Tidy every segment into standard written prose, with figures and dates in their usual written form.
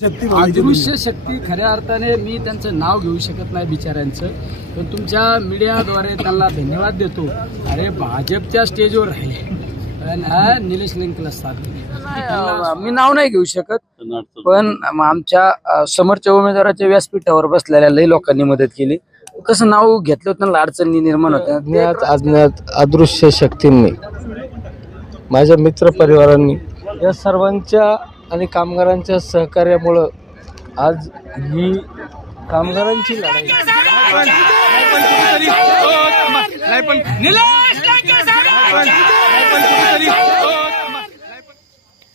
अदृश्य शक्ती खऱ्या अर्थाने मी त्यांचं नाव घेऊ शकत नाही बिचाऱ्यांचं, पण तुमच्या मीडियाद्वारे त्यांना धन्यवाद देतो. अरे भाजपच्या स्टेजवर राहिले, निलेश लंकेला साथ दिली. मी नाव नाही घेऊ शकत, पण आमच्या समोरच्या उमेदवाराच्या व्यासपीठावर बसलेल्या लई लोकांनी मदत केली. कसं नाव घेतलं त्यांना अडचणी निर्माण होत्या. ज्ञात अज्ञात अदृश्य शक्तींनी, माझ्या मित्र परिवारांनी, या सर्वांच्या आणि कामगारांच्या सहकार्यामुळं आज ही कामगारांची लढाई.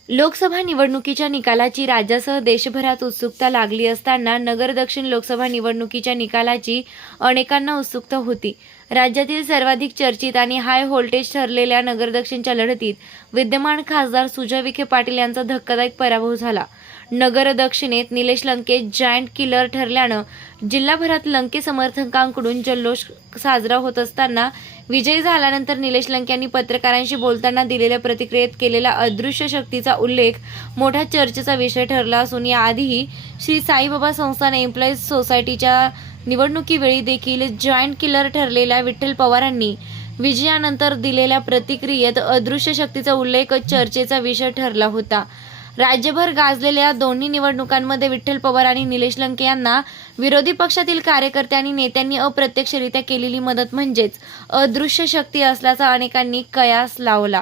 लोकसभा निवडणुकीच्या निकालाची राज्यासह देशभरात उत्सुकता लागली असताना नगर दक्षिण लोकसभा निवडणुकीच्या निकालाची अनेकांना उत्सुकता होती. राज्यातील सर्वाधिक चर्चित आणि हाय व्होल्टेज ठरलेल्या नगर दक्षिणच्या लढतीत विद्यमान खासदार सुजय विखे पाटील यांचा धक्कादायक पराभव झाला. नगर दक्षिणेत निलेश लंके जायंट किलर ठरल्यानं जिल्हाभरात लंके समर्थकांकडून जल्लोष साजरा होत असताना विजयी झाल्यानंतर निलेश लंके यांनी पत्रकारांशी बोलताना दिलेल्या प्रतिक्रियेत केलेला अदृश्य शक्तीचा उल्लेख मोठ्या चर्चेचा विषय ठरला असून याआधीही श्री साईबाबा संस्थान एम्प्लॉईज सोसायटीच्या निवडणुकीवेळी देखील जॉईंट किलर ठरलेल्या विठ्ठल पवारांनी विजयानंतर दिलेल्या प्रतिक्रियेत अदृश्य शक्तीचा उल्लेख चर्चेचा विषय ठरला होता. राज्यभर गाजलेल्या दोन्ही निवडणुकांमध्ये विठ्ठल पवार आणि निलेश लंके यांना विरोधी पक्षातील कार्यकर्ते आणि नेत्यांनी अप्रत्यक्षरित्या केलेली मदत म्हणजेच अदृश्य शक्ती असल्याचा अनेकांनी कयास लावला.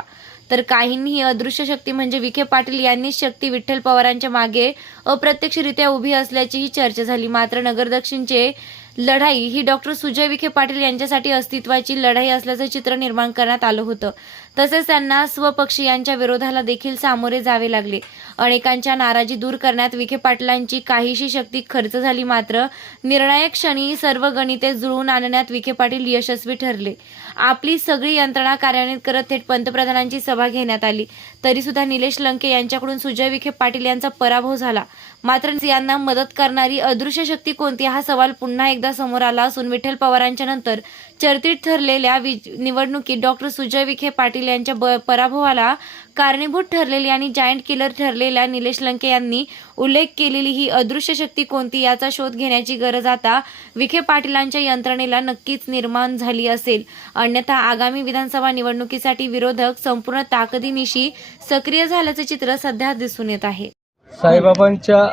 तर काहींनी ही अदृश्य शक्ती म्हणजे विखे पाटील यांनीच शक्ती विठ्ठल पवारांच्या मागे अप्रत्यक्षरित्या उभी असल्याचीही चर्चा झाली. मात्र नगर दक्षिणचे लढाई ही डॉक्टर सुजय विखे पाटील यांच्यासाठी अस्तित्वाची लढाई असल्याचं चित्र निर्माण करण्यात आलं होतं. तसेच त्यांना स्वपक्षीयांच्या विरोधाला देखील सामोरे जावे लागले. अनेकांच्या नाराजी दूर करण्यात विखे पाटलांची काहीशी शक्ती खर्च झाली. मात्र निर्णायक क्षणी सर्व गणिते जुळवून आणण्यात विखे पाटील यशस्वी ठरले. आपली सगळी यंत्रणा कार्यान्वित करत थेट पंतप्रधानांची सभा घेण्यात आली. तरी सुद्धा निलेश लंके यांच्याकडून सुजय विखे पाटील यांचा पराभव झाला. मात्र यांना मदत करणारी अदृश्य शक्ती कोणती हा सवाल पुन्हा एकदा समोर आला असून विठ्ठल पवारांच्या नंतर चर्चित ठरलेल्या निवडणुकीत डॉक्टर सुजय विखे पाटील यांच्या पराभवाला कारणीभूत ठरलेली आणि जायंट किलर ठरलेल्या निलेश लंके यांनी उल्लेख केलेली ही अदृश्य शक्ती कोणती याचा शोध घेण्याची गरज आता विखे पाटीलांच्या यंत्रणेला नक्कीच निर्माण झाली असेल. अन्यथा आगामी विधानसभा निवडणुकीसाठी विरोधक संपूर्ण ताकदीनिशी सक्रिय झाल्याचे चित्र सध्या दिसून येत आहे. साईबाबांच्या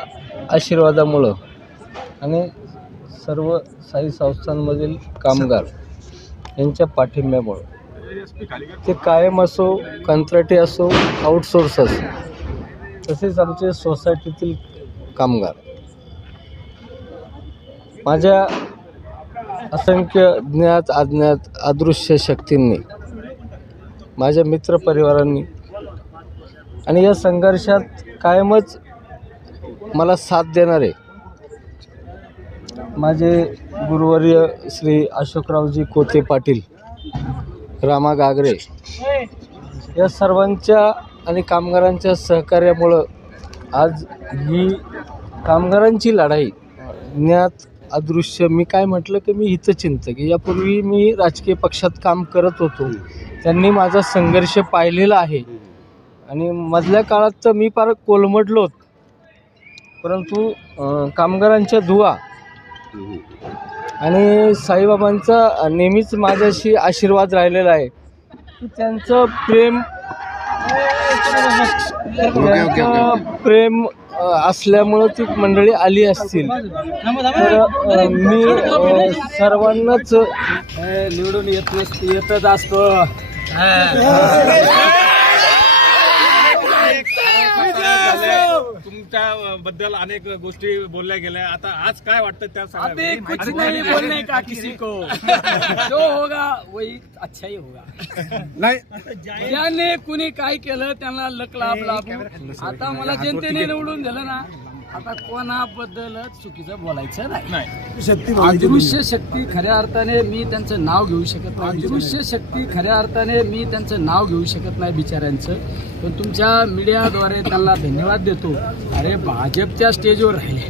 आशीर्वादामुळं आणि सर्व साई संस्थांमधील कामगार यांच्या पाठिंब्यामुळं, ते कायम असो, कंत्राटी असो, आउटसोर्स असो, तसेच आमचे सोसायटीतील कामगार, माझ्या असंख्य ज्ञात अज्ञात अदृश्य शक्तींनी, माझ्या मित्र परिवारांनी आणि या संघर्षात कायमच मला साथ देणारे माझे गुरुवर्य श्री अशोकरावजी कोते पाटील, रामा गागरे, या सर्वांच्या आणि कामगारांच्या सहकार्यामुळं आज ही कामगारांची लढाई. ज्ञात अदृश्य, मी काय म्हटलं की मी हितचिंतक, यापूर्वी मी राजकीय पक्षात काम करत होतो, त्यांनी माझा संघर्ष पाहिलेला आहे आणि मधल्या काळात तर मी फार कोलमडलो, परंतु कामगारांच्या दुआ आणि साईबाबांचा नेहमीच माझ्याशी आशीर्वाद राहिलेला आहे की त्यांचं प्रेम असल्यामुळं ती मंडळी आली असतील. तर मी सर्वांनाच निवडून येतच असतो. तुमच्या बद्दल अनेक गोष्टी बोलल्या गेल्या. आता आज काय वाटतं त्या अभी कुछ नहीं बोलने का किसी को, जो होगा वही अच्छा ही होगा. नाही ज्याने कुणी काय केलं त्यांना लक लाभ लाभू. आता मला जनतेने निवडून दिलं ना, आता कोणाबद्दल चुकीचं बोलायचं नाही. अदृश्य शक्ती खऱ्या अर्थाने मी त्यांचं नाव घेऊ शकत नाही. अदृश्य शक्ती खऱ्या अर्थाने मी त्यांचं नाव घेऊ शकत नाही बिचाऱ्यांचं, पण तुमच्या मीडियाद्वारे त्यांना धन्यवाद देतो. अरे भाजपच्या स्टेजवर राहिले,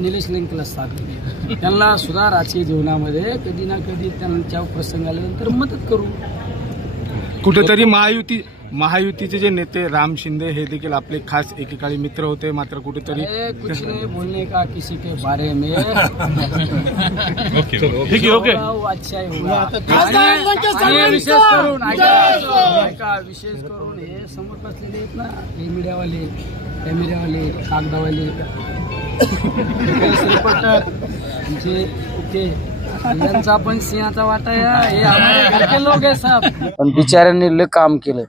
निलेश लंकेला साथ दिली. त्यांना सुद्धा राजकीय जीवनामध्ये कधी ना कधी त्यांच्या प्रसंग आल्यानंतर मदत करू. कुठेतरी महायुती महायुतीचे जे नेते राम शिंदे हे देखील आपले खास एकेकाळी मित्र होते, मात्र कुठेतरी कुछ नहीं बोलने का किसी के बारे में ठीक आहे ओके वो अच्छा ही होगा. आणि विशेष करून विशेष करून हे समोर बसलेले आहेत ना, हे मीडियावाले, कॅमेऱ्यावाले, कागदावाले, रिपोर्टर जे ते यांचा पण सिंहाचा वाटा आहे. हे आम्हाला घरचे लोक आहे साहेब. पण बिचाऱ्यांनी लय काम केलं.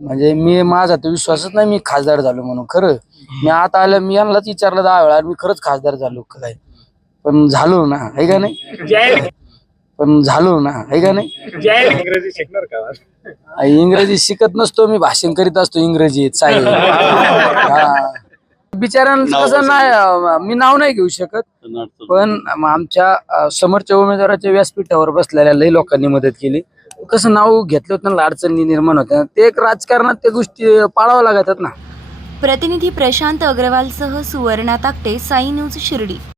म्हणजे मी माझा तर विश्वासच नाही मी खासदार झालो म्हणून. खरं मी आता आलं, मी यांनाच विचारलं 10 वेळा, मी खरंच खासदार झालो काय, पण झालो ना, आहे का नाही, पण झालो ना, आहे का नाही. इंग्रजी शिकणार का? इंग्रजी शिकत नसतो मी, भाषण करीत असतो इंग्रजीत साहेब. हा बिचाऱ्यांचं कसं नाही, मी नाव नाही घेऊ शकत, पण आमच्या समोरच्या उमेदवाराच्या व्यासपीठावर बसलेल्या लई लोकांनी मदत केली. कसं नाव घेतलं त्यांना अडचणी निर्माण होत्या, ते एक राजकारणात त्या गोष्टी पाळाव्या लागतात ना. प्रतिनिधी प्रशांत अग्रवालसह सुवर्णा ताकटे, साई न्यूज शिर्डी.